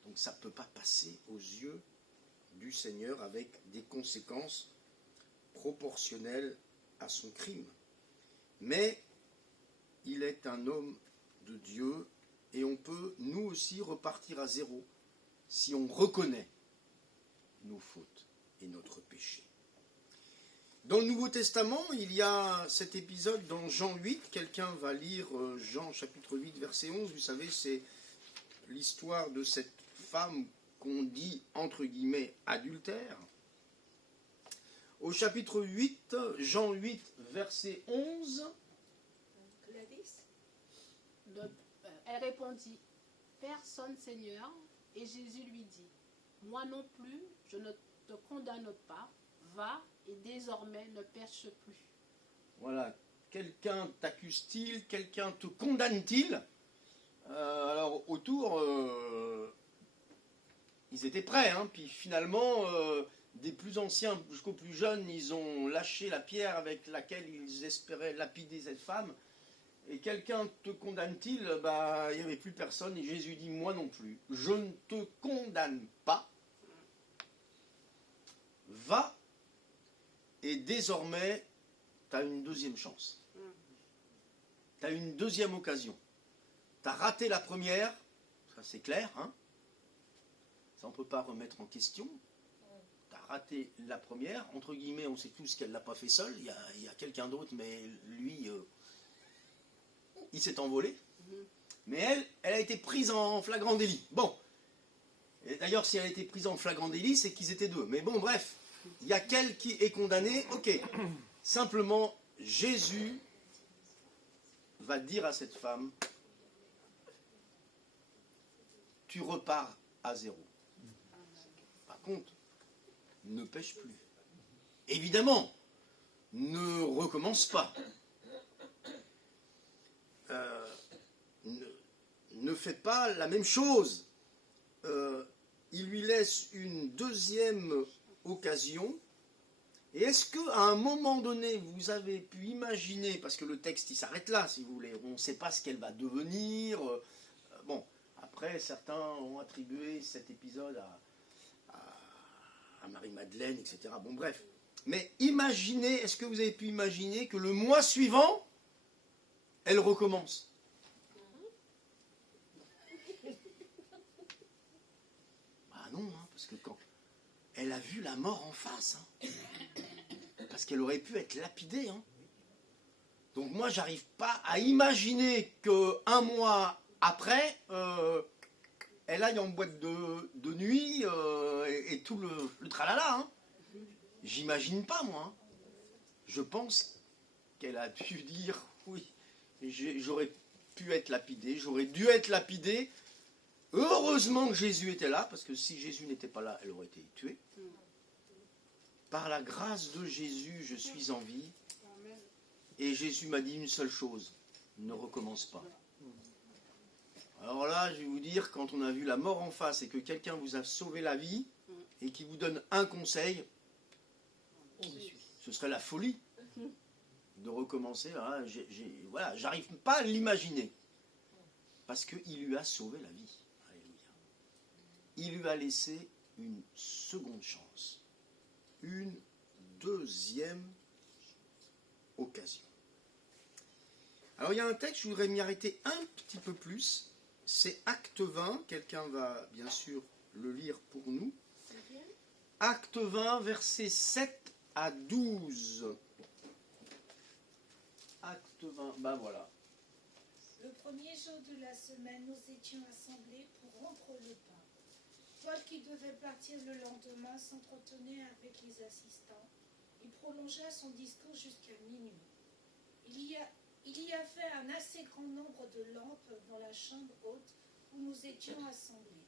Donc ça ne peut pas passer aux yeux du Seigneur avec des conséquences proportionnelles à son crime. Mais il est un homme de Dieu et on peut, nous aussi, repartir à zéro si on reconnaît nos fautes et notre péché. Dans le Nouveau Testament, il y a cet épisode dans Jean 8. Quelqu'un va lire Jean chapitre 8, verset 11. Vous savez, c'est l'histoire de cette femme qu'on dit, entre guillemets, adultère. Au chapitre 8, Jean 8, verset 11. Elle répondit, personne, Seigneur. Et Jésus lui dit, moi non plus, je ne te condamne pas. Va et désormais ne pêche plus. Voilà, quelqu'un t'accuse-t-il, quelqu'un te condamne-t-il? Alors autour, ils étaient prêts, hein, puis finalement, des plus anciens jusqu'aux plus jeunes, ils ont lâché la pierre avec laquelle ils espéraient lapider cette femme. Et quelqu'un te condamne-t-il? Il n'y avait plus personne, et Jésus dit, moi non plus, je ne te condamne pas. Va. Et désormais, tu as une deuxième chance. Tu as une deuxième occasion. Tu as raté la première, ça c'est clair, hein? Ça on ne peut pas remettre en question. Tu as raté la première, entre guillemets, on sait tous qu'elle ne l'a pas fait seule, il y a quelqu'un d'autre, mais lui, il s'est envolé. Mais elle a été prise en flagrant délit. Bon, et d'ailleurs si elle a été prise en flagrant délit, c'est qu'ils étaient deux. Mais bon, bref. Il y a quelqu'un qui est condamné, ok. Simplement, Jésus va dire à cette femme, tu repars à zéro. Par contre, ne pêche plus. évidemment, ne recommence pas. Ne fait pas la même chose. Il lui laisse une deuxième occasion. Et est-ce qu'à un moment donné, vous avez pu imaginer, parce que le texte il s'arrête là, si vous voulez, on ne sait pas ce qu'elle va devenir. Bon, après, certains ont attribué cet épisode à Marie-Madeleine, etc. Bon, bref. Mais imaginez, est-ce que vous avez pu imaginer que le mois suivant, elle recommence? Bah non, hein, parce que quand elle a vu la mort en face, hein, parce qu'elle aurait pu être lapidée. Hein. Donc moi, j'arrive pas à imaginer qu'un mois après, elle aille en boîte de nuit et tout le tralala. Hein. J'imagine pas, moi. Hein. Je pense qu'elle a dû dire, oui, j'aurais pu être lapidé, j'aurais dû être lapidé. Heureusement que Jésus était là, parce que si Jésus n'était pas là, elle aurait été tuée. Par la grâce de Jésus, je suis en vie. Et Jésus m'a dit une seule chose, ne recommence pas. Alors là, je vais vous dire, quand on a vu la mort en face et que quelqu'un vous a sauvé la vie et qui vous donne un conseil, ce serait la folie de recommencer. Voilà, j'arrive pas à l'imaginer. Parce qu'il lui a sauvé la vie. Alléluia. Il lui a laissé une seconde chance. Une deuxième occasion. Alors il y a un texte, je voudrais m'y arrêter un petit peu plus. C'est Acte 20. Quelqu'un va bien sûr le lire pour nous. Acte 20, versets 7 à 12. Acte 20, ben voilà. Le premier jour de la semaine, nous étions assemblés pour rompre le pain. Paul, qui devait partir le lendemain, s'entretenait avec les assistants. Il prolongea son discours jusqu'à minuit. Il y a fait un assez grand nombre de lampes dans la chambre haute où nous étions assemblés.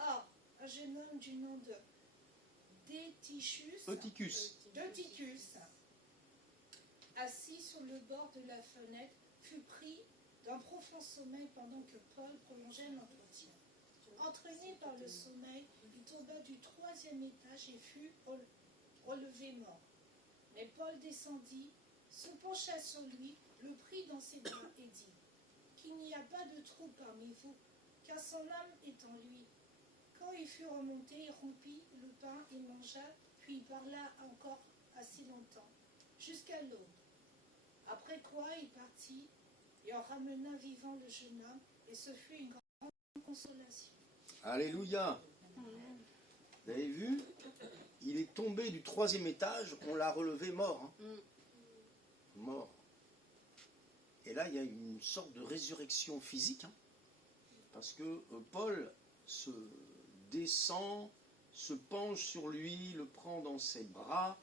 Or, un jeune homme du nom de Eutychus, assis sur le bord de la fenêtre, fut pris d'un profond sommeil pendant que Paul prolongeait l'entretien. Entraîné par le sommeil, il tomba du 3e étage et fut relevé mort. Mais Paul descendit, se pencha sur lui, le prit dans ses bras et dit « Qu'il n'y a pas de trou parmi vous, car son âme est en lui. » Quand il fut remonté, il rompit le pain et mangea, puis il parla encore assez longtemps, jusqu'à l'aube. Après quoi, il partit et en ramena vivant le jeune homme, et ce fut une grande consolation. Alléluia. Vous avez vu? Il est tombé du 3e étage, on l'a relevé mort. Hein. Mort. Et là, il y a une sorte de résurrection physique, hein, parce que Paul se descend, se penche sur lui, le prend dans ses bras,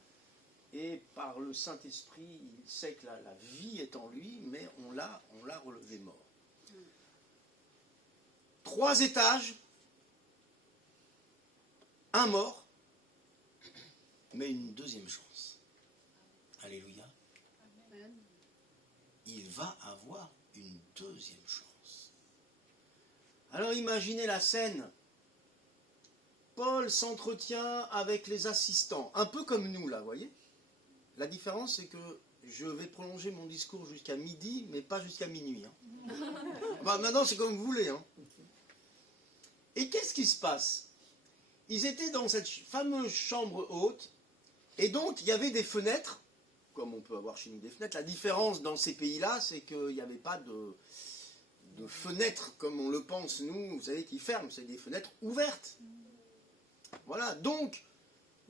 et par le Saint-Esprit, il sait que la vie est en lui, mais on l'a relevé mort. 3 étages, un mort, mais une deuxième chance. Alléluia. Amen. Il va avoir une deuxième chance. Alors imaginez la scène. Paul s'entretient avec les assistants, un peu comme nous là, vous voyez. La différence, c'est que je vais prolonger mon discours jusqu'à midi, mais pas jusqu'à minuit. Hein. Bah, maintenant, c'est comme vous voulez. Hein. Et qu'est-ce qui se passe? Ils étaient dans cette fameuse chambre haute, et donc il y avait des fenêtres, comme on peut avoir chez nous des fenêtres. La différence dans ces pays-là, c'est qu'il n'y avait pas de fenêtres comme on le pense, nous, vous savez, qui ferment. C'est des fenêtres ouvertes. Voilà, donc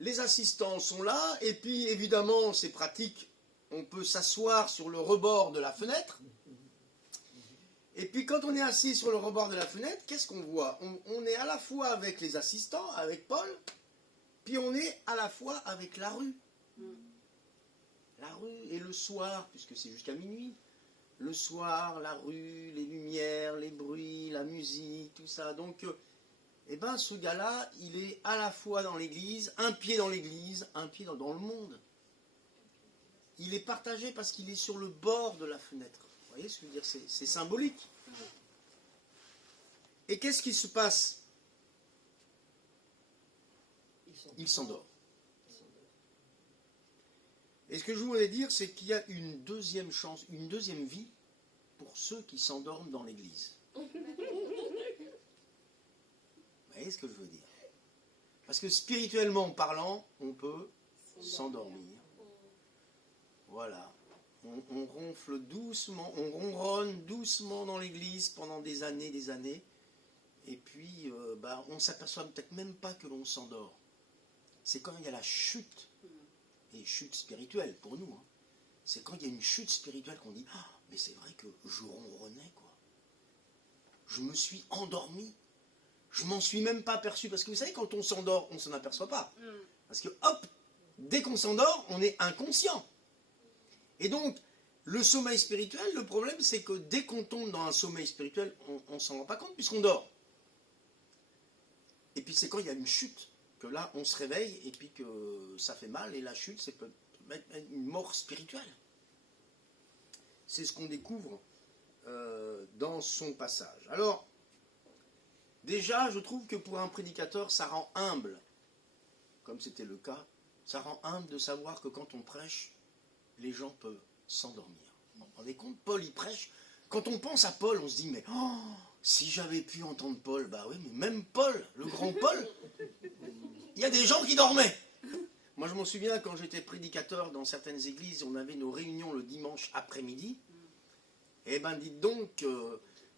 les assistants sont là, et puis évidemment, c'est pratique, on peut s'asseoir sur le rebord de la fenêtre. Et puis quand on est assis sur le rebord de la fenêtre, qu'est-ce qu'on voit? On est à la fois avec les assistants, avec Paul, puis on est à la fois avec la rue. La rue et le soir, puisque c'est jusqu'à minuit. Le soir, la rue, les lumières, les bruits, la musique, tout ça. Donc, eh ben, ce gars-là, il est à la fois dans l'église, un pied dans l'église, un pied dans le monde. il est partagé parce qu'il est sur le bord de la fenêtre. Vous voyez ce que je veux dire? C'est symbolique. Et qu'est-ce qui se passe? Il s'endort. Et ce que je voulais dire, c'est qu'il y a une deuxième chance, une deuxième vie pour ceux qui s'endorment dans l'église. Vous voyez ce que je veux dire? Parce que spirituellement parlant, on peut s'endormir. Voilà. On ronfle doucement, on ronronne doucement dans l'église pendant des années, et puis on ne s'aperçoit peut-être même pas que l'on s'endort. C'est quand il y a la chute, et chute spirituelle pour nous, hein. C'est quand il y a une chute spirituelle qu'on dit « Ah, mais c'est vrai que je ronronnais, quoi. Je me suis endormi. Je m'en suis même pas aperçu. » Parce que vous savez, quand on s'endort, on ne s'en aperçoit pas. Parce que, hop, dès qu'on s'endort, on est inconscient. Et donc, le sommeil spirituel, le problème, c'est que dès qu'on tombe dans un sommeil spirituel, on ne s'en rend pas compte puisqu'on dort. Et puis c'est quand il y a une chute que là, on se réveille et puis que ça fait mal. Et la chute, c'est peut être une mort spirituelle. C'est ce qu'on découvre dans son passage. Alors, déjà, je trouve que pour un prédicateur, ça rend humble, comme c'était le cas, ça rend humble de savoir que quand on prêche, les gens peuvent s'endormir. Vous vous rendez compte, Paul, il prêche. Quand on pense à Paul, on se dit, mais oh, si j'avais pu entendre Paul, bah oui, mais même Paul, le grand Paul, il y a des gens qui dormaient. Moi, je m'en souviens, quand j'étais prédicateur dans certaines églises, on avait nos réunions le dimanche après-midi. Et ben, dites donc,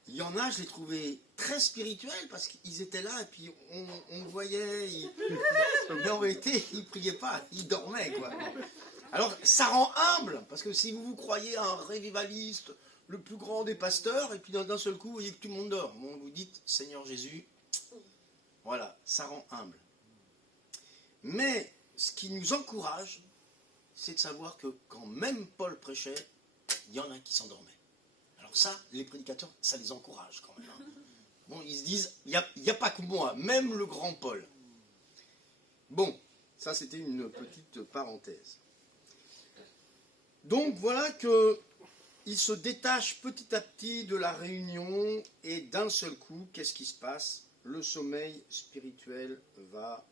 il y en a, je les trouvais très spirituels parce qu'ils étaient là et puis on voyait, mais en réalité, ils ne priaient pas, ils dormaient, quoi. Alors, ça rend humble, parce que si vous vous croyez un révivaliste, le plus grand des pasteurs, et puis d'un seul coup, vous voyez que tout le monde dort. Bon, vous dites, Seigneur Jésus, voilà, ça rend humble. Mais, ce qui nous encourage, c'est de savoir que quand même Paul prêchait, il y en a qui s'endormaient. Alors ça, les prédicateurs, ça les encourage quand même. Hein. Bon, ils se disent, il n'y a pas que moi, même le grand Paul. Bon, ça c'était une petite parenthèse. Donc voilà qu'il se détache petit à petit de la réunion et d'un seul coup, qu'est-ce qui se passe? Le sommeil spirituel va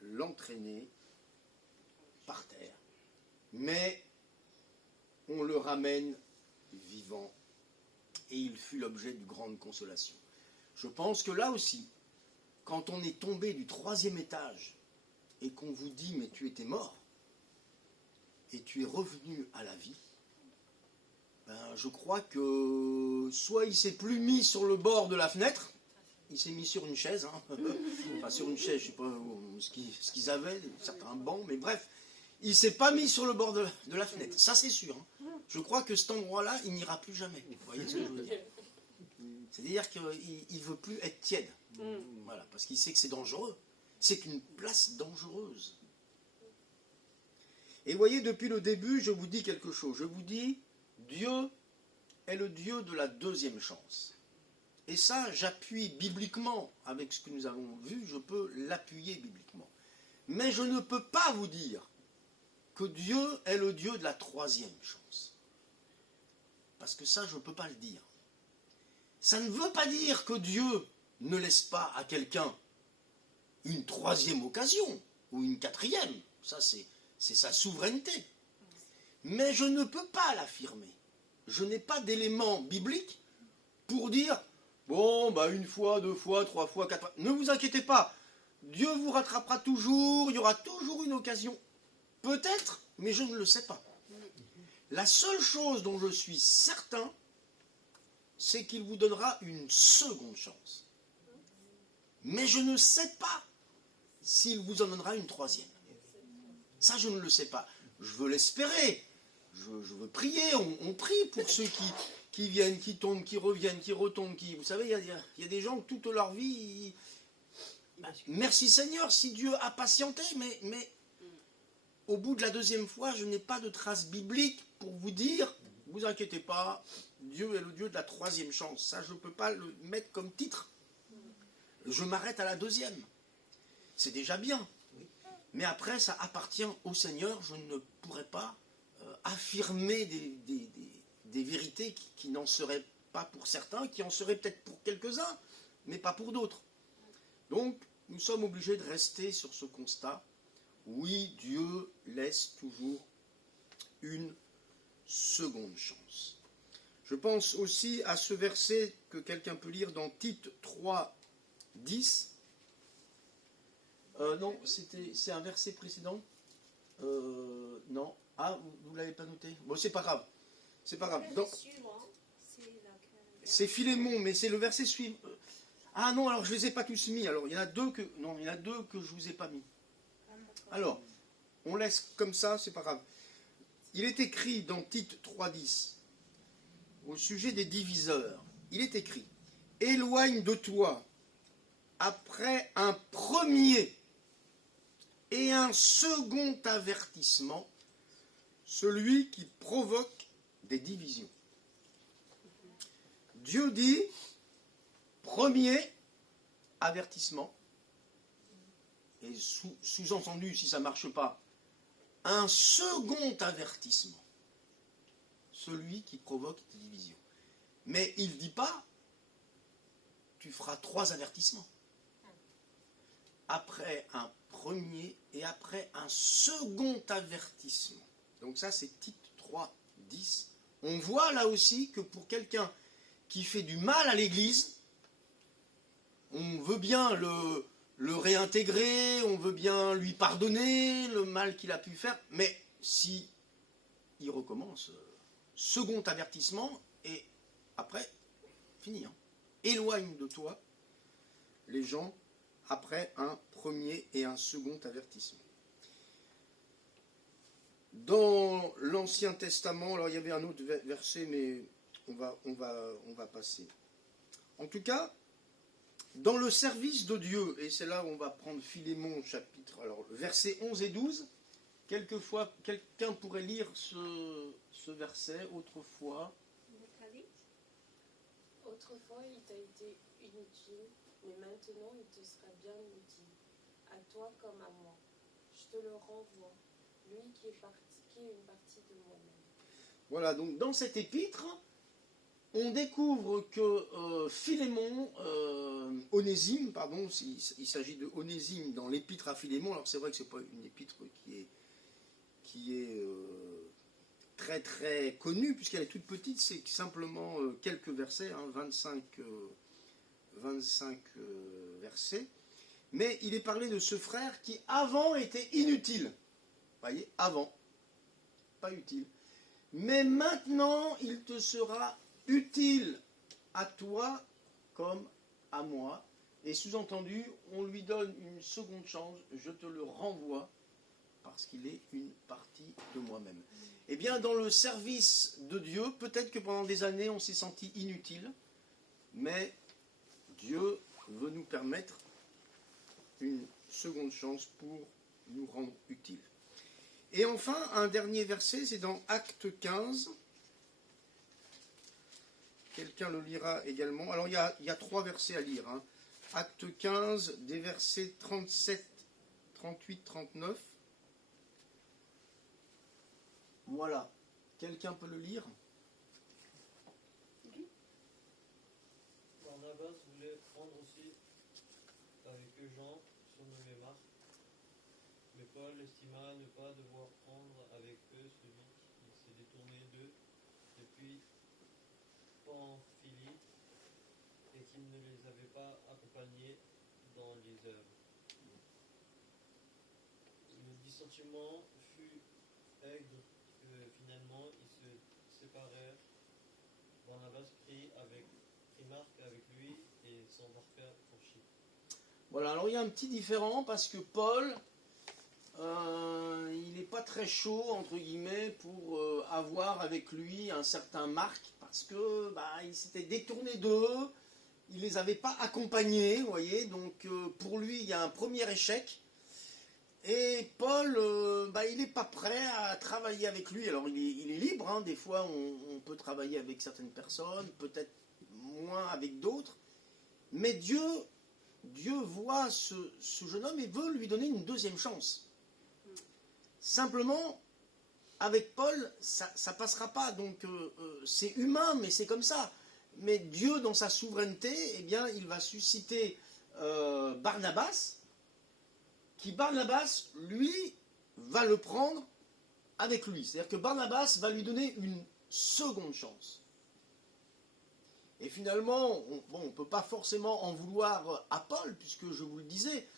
l'entraîner par terre. Mais on le ramène vivant et il fut l'objet d'une grande consolation. Je pense que là aussi, quand on est tombé du 3e étage et qu'on vous dit « mais tu étais mort », et tu es revenu à la vie, ben, je crois que soit il s'est plus mis sur le bord de la fenêtre, il s'est mis sur une chaise, hein. Enfin sur une chaise, je ne sais pas ce qu'ils avaient, certains bancs, mais bref, il ne s'est pas mis sur le bord de la fenêtre, ça c'est sûr. Hein. Je crois que cet endroit-là, il n'ira plus jamais, vous voyez ce que je veux dire? C'est-à-dire qu'il ne veut plus être tiède, voilà, parce qu'il sait que c'est dangereux, c'est une place dangereuse. Et voyez, depuis le début, je vous dis quelque chose. Je vous dis, Dieu est le Dieu de la deuxième chance. Et ça, j'appuie bibliquement avec ce que nous avons vu, je peux l'appuyer bibliquement. Mais je ne peux pas vous dire que Dieu est le Dieu de la troisième chance. Parce que ça, je ne peux pas le dire. Ça ne veut pas dire que Dieu ne laisse pas à quelqu'un une troisième occasion, ou une quatrième. Ça, c'est sa souveraineté. Mais je ne peux pas l'affirmer. Je n'ai pas d'éléments bibliques pour dire, bon, bah une fois, 2 fois, 3 fois, 4 fois. Ne vous inquiétez pas. Dieu vous rattrapera toujours, il y aura toujours une occasion. Peut-être, mais je ne le sais pas. La seule chose dont je suis certain, c'est qu'il vous donnera une seconde chance. Mais je ne sais pas s'il vous en donnera une troisième. Ça, je ne le sais pas. Je veux l'espérer. Je veux prier. On prie pour ceux qui viennent, qui tombent, qui reviennent, qui retombent. Vous savez, il y a des gens que toute leur vie... merci Seigneur si Dieu a patienté, mais au bout de la 2e fois, je n'ai pas de trace biblique pour vous dire, ne vous inquiétez pas, Dieu est le Dieu de la 3e chance. Ça, je ne peux pas le mettre comme titre. Je m'arrête à la 2e. C'est déjà bien. Mais après, ça appartient au Seigneur. Je ne pourrai pas affirmer des vérités qui n'en seraient pas pour certains, qui en seraient peut-être pour quelques-uns, mais pas pour d'autres. Donc, nous sommes obligés de rester sur ce constat. Oui, Dieu laisse toujours une seconde chance. Je pense aussi à ce verset que quelqu'un peut lire dans Tite 3, 10. Non, c'est un verset précédent. Non. Ah, vous ne l'avez pas noté. Bon, c'est pas grave. C'est pas grave. C'est Philémon, mais c'est le verset suivant. Ah non, alors je ne les ai pas tous mis. Alors, il y en a deux que je ne vous ai pas mis. Alors, on laisse comme ça, c'est pas grave. Il est écrit dans Tite 3.10, au sujet des diviseurs, il est écrit « Éloigne de toi, après un premier et un second avertissement, celui qui provoque des divisions. » Dieu dit « Premier avertissement », et sous-entendu, si ça ne marche pas, un second avertissement, celui qui provoque des divisions. Mais il ne dit pas, tu feras 3 avertissements. Après un premier et après un second avertissement. Donc ça, c'est Tite 3, 10. On voit là aussi que pour quelqu'un qui fait du mal à l'Église, on veut bien le réintégrer, on veut bien lui pardonner le mal qu'il a pu faire, mais si il recommence, second avertissement, et après, fini. Éloigne de toi les gens après un premier et un second avertissement. Dans l'Ancien Testament, alors il y avait un autre verset, mais on va passer. En tout cas, dans le service de Dieu, et c'est là où on va prendre Philémon chapitre, alors versets 11 et 12, quelquefois, quelqu'un pourrait lire ce verset autrefois. Autrefois, il t'a été inutile, mais maintenant, il te sera bien utile, à toi comme à moi. Je te le renvoie, lui qui est une partie de moi-même. Voilà, donc dans cet épître, on découvre que Philémon, Onésime, pardon, il s'agit de Onésime dans l'épître à Philémon. Alors c'est vrai que ce n'est pas une épître qui est très très connue, puisqu'elle est toute petite, c'est simplement quelques versets, 25 versets. Mais il est parlé de ce frère qui avant était inutile. Vous voyez, avant, pas utile. Mais maintenant, il te sera utile à toi comme à moi. Et sous-entendu, on lui donne une seconde chance, je te le renvoie, parce qu'il est une partie de moi-même. Eh bien, dans le service de Dieu, peut-être que pendant des années, on s'est senti inutile, mais Dieu veut nous permettre une seconde chance pour nous rendre utiles. Et enfin, un dernier verset, c'est dans Acte 15. Quelqu'un le lira également. Alors, il y a 3 versets à lire. Acte 15, des versets 37, 38, 39. Voilà. Quelqu'un peut le lire? Barnabas voulait prendre aussi avec eux Jean, surnommé Marc, mais Paul estima ne pas devoir prendre avec eux celui qui s'est détourné d'eux depuis Pamphylie et qui ne les avait pas accompagnés dans les œuvres. Le dissentiment fut aigre que finalement ils se séparèrent. Barnabas prit Marc avec lui et s'embarqua pour Chypre. Voilà, alors il y a un petit différent parce que Paul, il n'est pas très chaud, entre guillemets, pour avoir avec lui un certain Marc, parce que il s'était détourné d'eux, il ne les avait pas accompagnés, vous voyez, donc pour lui, il y a un premier échec. Et Paul, il n'est pas prêt à travailler avec lui. Alors il est libre, des fois on peut travailler avec certaines personnes, peut-être moins avec d'autres, mais Dieu voit ce jeune homme et veut lui donner une deuxième chance. Simplement, avec Paul, ça passera pas. Donc c'est humain, mais c'est comme ça. Mais Dieu, dans sa souveraineté, eh bien, il va susciter Barnabas, qui Barnabas, lui, va le prendre avec lui. C'est-à-dire que Barnabas va lui donner une seconde chance. Et finalement, on ne peut pas forcément en vouloir à Paul, puisque je vous le disais,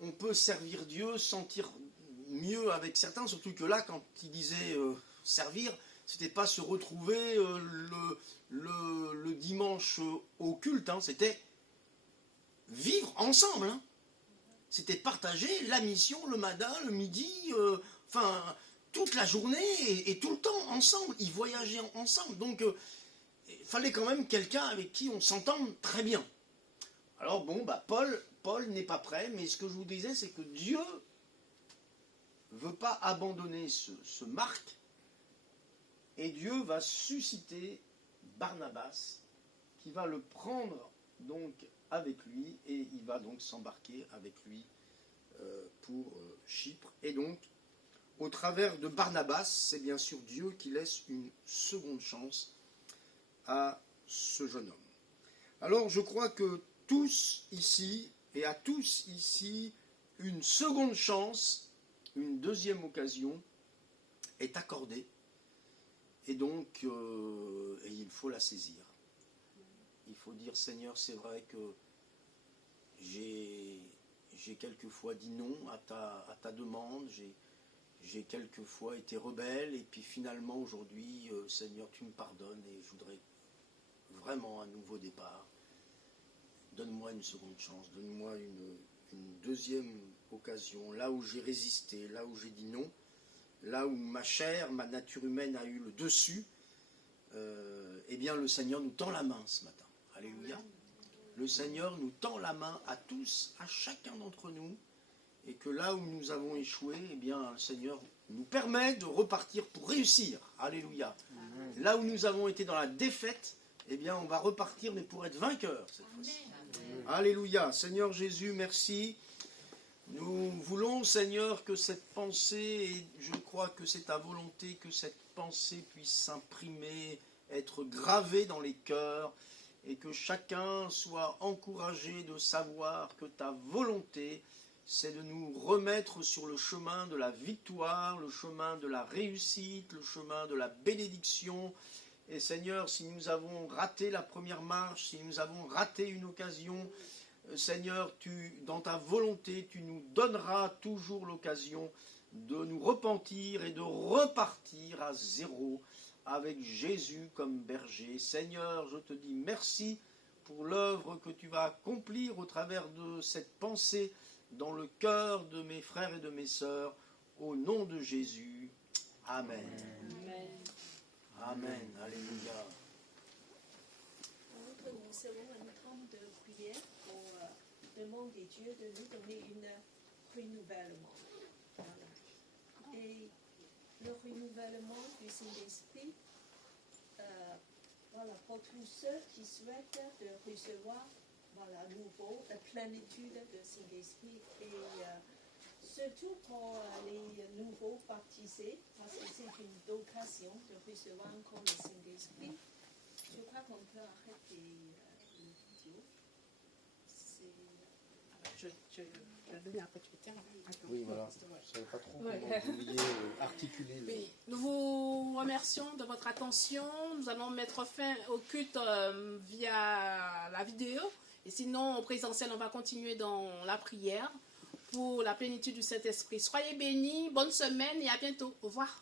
on peut servir Dieu, sentir mieux avec certains, surtout que là, quand il disait servir, c'était pas se retrouver le dimanche au culte, hein, c'était vivre ensemble. Hein. C'était partager la mission le matin, le midi, toute la journée et tout le temps ensemble. Ils voyageaient ensemble. Donc, il fallait quand même quelqu'un avec qui on s'entende très bien. Alors bon, Paul n'est pas prêt, mais ce que je vous disais, c'est que Dieu ne veut pas abandonner ce Marc, et Dieu va susciter Barnabas, qui va le prendre donc avec lui, et il va donc s'embarquer avec lui pour Chypre. Et donc, au travers de Barnabas, c'est bien sûr Dieu qui laisse une seconde chance à ce jeune homme. Alors, je crois que tous ici, et à tous ici, une seconde chance, une deuxième occasion est accordée, et donc il faut la saisir. Il faut dire, Seigneur, c'est vrai que j'ai quelquefois dit non à ta demande, j'ai quelquefois été rebelle, et puis finalement aujourd'hui, Seigneur, tu me pardonnes, et je voudrais vraiment un nouveau départ. Donne-moi une seconde chance, donne-moi une deuxième occasion, là où j'ai résisté, là où j'ai dit non, là où ma chair, ma nature humaine a eu le dessus, eh bien le Seigneur nous tend la main ce matin. Alléluia. Le Seigneur nous tend la main à tous, à chacun d'entre nous, et que là où nous avons échoué, eh bien le Seigneur nous permet de repartir pour réussir. Alléluia. Amen. Là où nous avons été dans la défaite, eh bien on va repartir, mais pour être vainqueurs cette fois-ci. Alléluia. Seigneur Jésus, merci. Nous voulons, Seigneur, que cette pensée, et je crois que c'est ta volonté, que cette pensée puisse s'imprimer, être gravée dans les cœurs, et que chacun soit encouragé de savoir que ta volonté, c'est de nous remettre sur le chemin de la victoire, le chemin de la réussite, le chemin de la bénédiction. Et Seigneur, si nous avons raté la première marche, si nous avons raté une occasion, Seigneur, dans ta volonté, tu nous donneras toujours l'occasion de nous repentir et de repartir à zéro avec Jésus comme berger. Seigneur, je te dis merci pour l'œuvre que tu vas accomplir au travers de cette pensée dans le cœur de mes frères et de mes sœurs. Au nom de Jésus. Amen. Amen. Amen. Alléluia. Nous serons un temps de prière pour demander Dieu de nous donner un renouvellement. Voilà. Et le renouvellement du Saint-Esprit, voilà, pour tous ceux qui souhaitent de recevoir voilà, à nouveau la plénitude du Saint-Esprit et surtout pour les nouveaux baptisés, parce que c'est une occasion de recevoir encore le Saint-Esprit. Je crois qu'on peut arrêter la vidéo. Je le donne après, tu peux tiens. Oui, voilà. Je ne savais pas trop comment vous vouliez articuler. Oui. Nous vous remercions de votre attention. Nous allons mettre fin au culte via la vidéo. Et sinon, en présentiel, on va continuer dans la prière pour la plénitude du Saint-Esprit. Soyez bénis, bonne semaine et à bientôt. Au revoir.